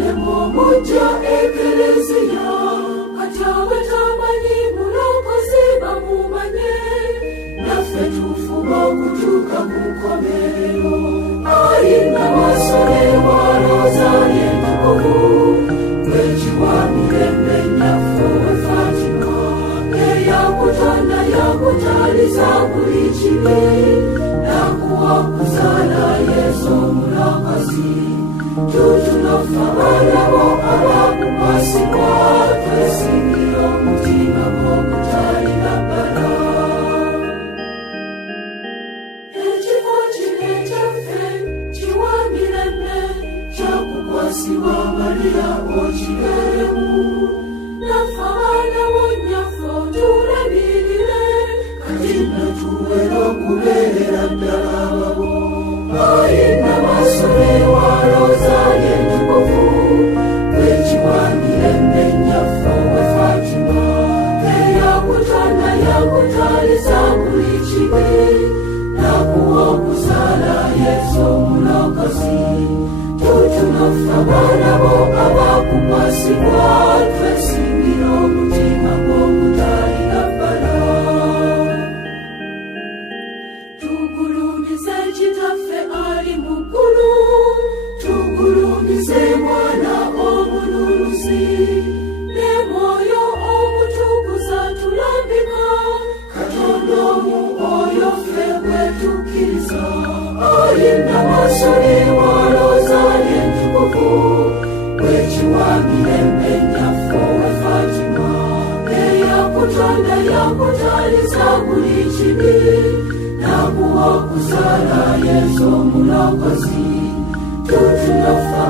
Yerusalemu mujja ekleziya katawe tamanyi mulokozi bamumanye naffe tufuba okutuuka mu nkomerero ayina masole wa Rozali entukuvu wekiwamire nnyaffe we Fatima eyakutonda yakutaliza buli kibi nakuwa kuzaala Yesu omulokozi tutunofa balabo abakukwasibwa twesingira omutima gw'okutalina bbala ekifo kino ekyaffe kiwamirembe kyakukwasibwa Mariya okibeeremu naffe abaana bonyaffe otulabirire kati nno tuwera okubeerera ddala ababo ayina masole wa Rozali entukuvu wekiwangire nnyaffe we Fatima eyakutonda yakutaliza buli kibi nakuwa okuzaala Yesu omulokozi tutunofa abaana bo abakukwasibwa twesingira omutima gw'okutalina bbala tugulumize kitaffe ali mu ggulu tugulumize mwana omululuzi ne mwoyo omutukuza tulambika katonda omu oyo ffe gwe tukkiriza ayina masole wa Rozali entukuvu wekiwamire nnyaffe we Fatima eyakutonda yakutaliza buli kibi nakuwa okuzaala Yesu omulokozi tutunofa